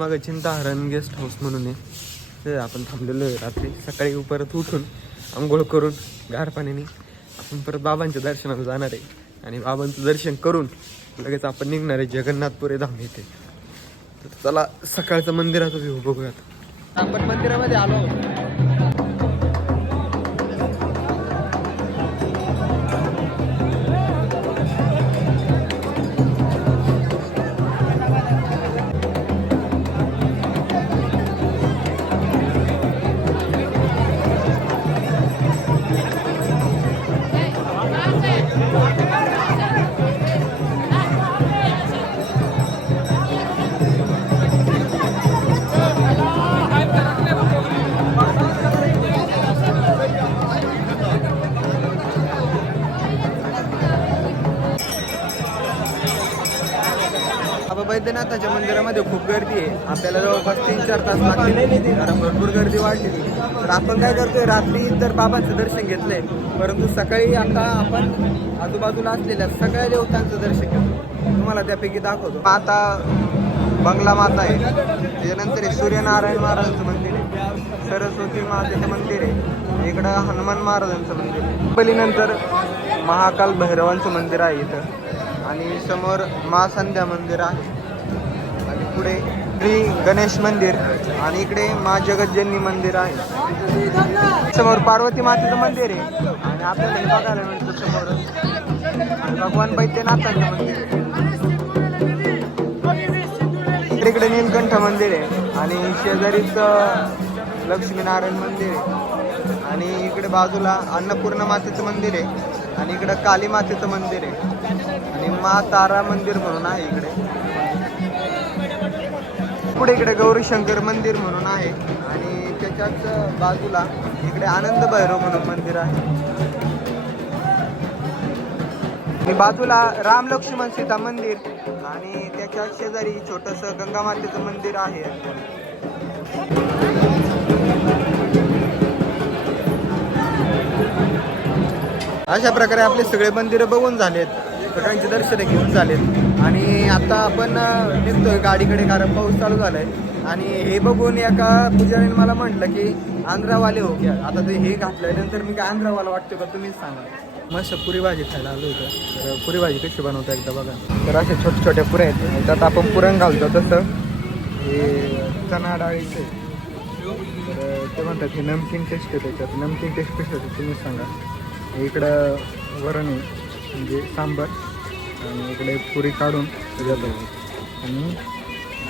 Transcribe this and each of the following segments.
मग Chintaharan guest house म्हणून आहे ते आपण थांबलेलो आहे रात्री. सकाळी परत उठून आंघोळ करून गार पाण्याने आपण परत बाबांच्या दर्शनाला जाणार आहे आणि बाबांचं दर्शन करून लगेच आपण निघणार आहे जगन्नाथपुरी धाम येथे. तर चला सकाळचं मंदिराचा व्ह्यू बघूयात. आपण मंदिरामध्ये आलो आहोत. बैद्यनाथाच्या मंदिरामध्ये खूप गर्दी आहे. आपल्याला जवळपास 3-4 तास लागतील कारण भरपूर गर्दी वाढलेली. तर आपण काय करतोय, रात्री तर बाबांचं दर्शन घेतलंय, परंतु सकाळी आता आपण आजूबाजूला असलेल्या सगळ्या देवतांचं दर्शन घेतो. तुम्हाला त्यापैकी दाखवतो. आता बंगला माता आहे, त्याच्यानंतर सूर्यनारायण महाराजांचं मंदिर आहे, सरस्वती मातेचं मंदिर आहे, इकडं हनुमान महाराजांचं मंदिर आहे, पलीनंतर महाकाल भैरवांचं मंदिर आहे इथं, आणि समोर महासंध्या मंदिर आहे, आणि पुढे श्री गणेश मंदिर, आणि इकडे मा जगज्जननी मंदिर आहे. समोर पार्वती मातेचं मंदिर आहे, आणि आपल्याला हे बघायला मिळतं समोर भगवान बैद्यनाथांचं मंदिर आहे. इकडे नीलकंठ मंदिर आहे, आणि शेजारीच लक्ष्मीनारायण मंदिर आहे, आणि इकडे बाजूला अन्नपूर्णा मातेचं मंदिर आहे, आणि इकडं काली मातेचं मंदिर आहे, आणि मा तारा मंदिर म्हणून आहे इकडे. पुढे इकडे गौरी शंकर मंदिर म्हणून आहे, आणि त्याच्याच बाजूला इकडे आनंद भैरव म्हणून मंदिर आहे, आणि बाजूला राम लक्ष्मण सीता मंदिर, आणि त्याच्या शेजारी छोटंसं गंगा मातेचं मंदिर आहे. अशा प्रकारे आपले सगळे मंदिरं बघून झालेत, सगळ्यांचे दर्शन घेऊन झालेत, आणि आता आपण निघतोय गाडीकडे कारण पाऊस चालू झालाय. आणि हे बघून एका पुजारीने मला म्हटलं की आंध्रावाले हो क्या. आता ते हे घातल्यानंतर मी काय आंध्रावाला वाटतो का, तुम्हीच सांगा. मस्त पुरी भाजी खायला आलो होतं. तर पुरी भाजी कशी बनवता एकदा बघा. तर अशा छोट्या छोट्या पुऱ्या आहेत, त्यात आपण पुरण घालतो तसं हे चणा डाळीचं. तर ते म्हणतात हे नमकीन टेस्ट आहे, त्याच्यात नमकीन टेस्ट कशी होते तुम्हीच सांगा. इकडं वरण आहे म्हणजे सांबार, आणि इकडे पुरी काढून जातो, आणि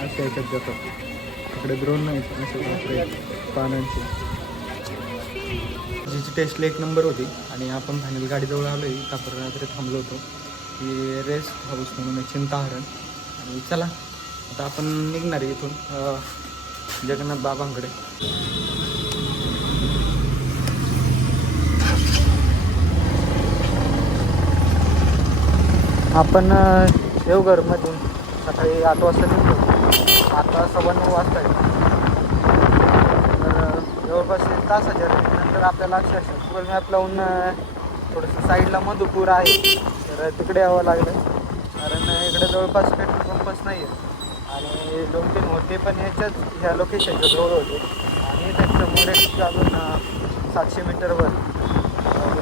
अशा याच्यात जातात. इकडे द्रोण नाही, असे पानांची. जिची टेस्टला 1 नंबर होती. आणि आपण फायनल गाडीजवळ आलो आहे. आपण रात्री थांबलो होतो की रेस्ट हाऊस म्हणून चिंताहरण. आणि चला आता आपण निघणार आहे इथून जगन्नाथ बाबांकडे. आपण देवघरमधून सकाळी 8 वाजता निघतो. आता 9:15 वाजता आहे. तर जवळपास 1 तासाच्या नंतर आपल्याला अक्षरशः गुगल मॅप लावून थोडंसं साईडला मधुपूर आहे, तर तिकडे यावं लागलं कारण इकडे जवळपास पेट्रोल पंपच नाही आहे. आणि 2-3 होते पण ह्या लोकेशनच्या जवळ होते. आणि त्याच्यामुळे अजून 700 मीटरवर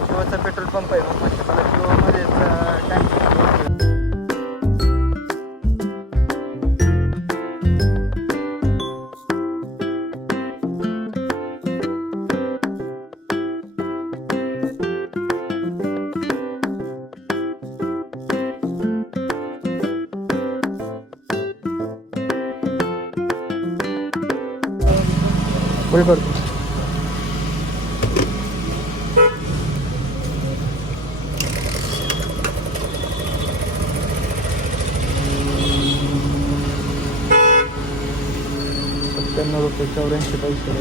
जिओचा पेट्रोल पंप आहे. मग म्हणजे मला जिओमध्येच टँक. पुढे करतो. ₹97 84 पैसे.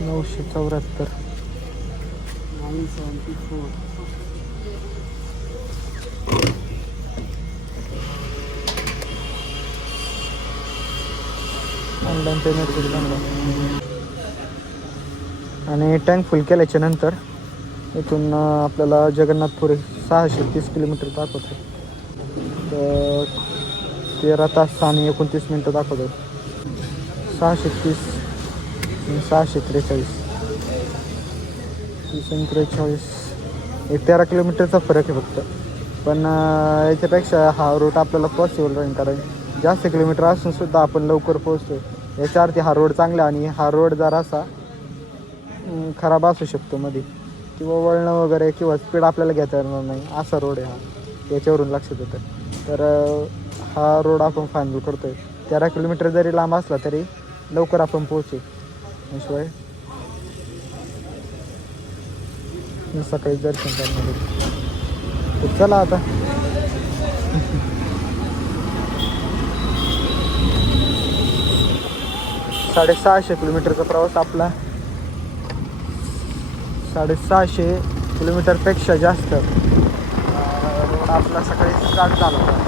974 974. ऑनलाईन पेमेंट केलं आणि टँक फुल केल्याच्या नंतर इथून आपल्याला जगन्नाथपूर 630 किलोमीटर दाखवतो. तर 13 तास आणि 29 मिनटं दाखवतो. 630 आणि 643 343 एक 13 किलोमीटरचा फरक आहे फक्त. पण याच्यापेक्षा हा रूट आपल्याला पॉसिबल राहील, कारण जास्त किलोमीटर असून सुद्धा आपण लवकर पोहोचतो. याच्यावरती हा रोड चांगला, आणि हा रोड जरासा खराब असू शकतो मध्ये, किंवा वळणं वगैरे किंवा स्पीड आपल्याला घेता येणार नाही असा रोड आहे हा, याच्यावरून लक्षात येतं. तर हा रोड आपण फायनल करतो आहे. 13 किलोमीटर जरी लांब असला तरी लवकर आपण पोहोचू. शिवाय सकाळी दर्शन करणार. तर चला आता. साडेसहाशे किलोमीटरचा प्रवास आपला, 650 किलोमीटरपेक्षा जास्त रोड आपला सकाळी स्टार्ट झाला होता.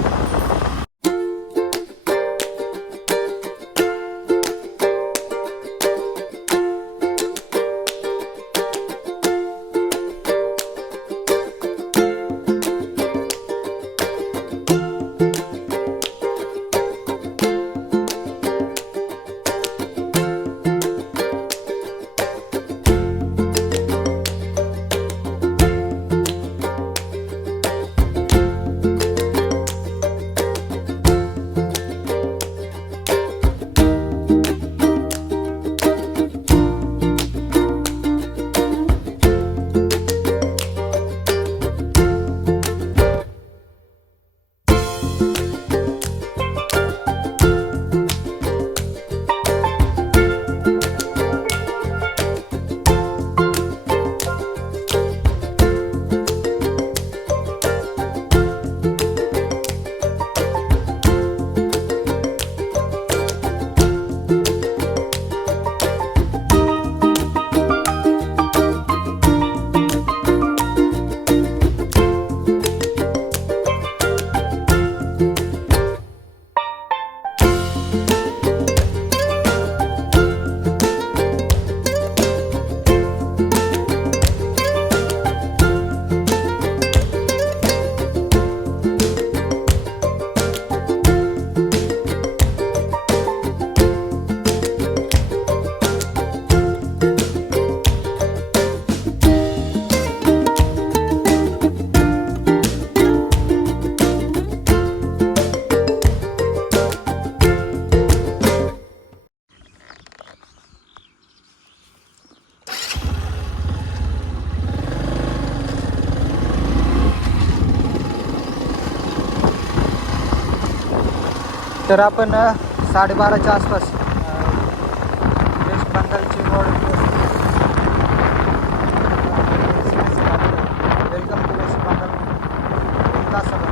तर आपण 12:30च्या आसपास वेस्ट बंगालची road. Welcome to West Bengal. तासाभर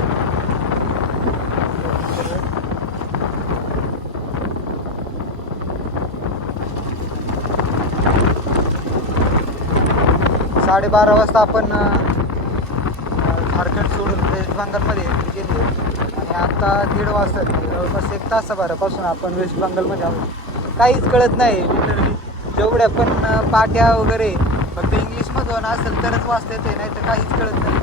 12:30 वाजता आपण झारखंड सोडून वेस्ट बंगालमध्ये एंट्री केली आहे. आणि आता 1:30 वाजता, जवळपास 1 तासाभरापासून आपण वेस्ट बंगालमध्ये आहोत. काहीच कळत नाही लिटरली. जेवढ्या पण पाट्या वगैरे फक्त इंग्लिशमधून असेल तरच वाचता येते, नाही तर काहीच कळत नाही.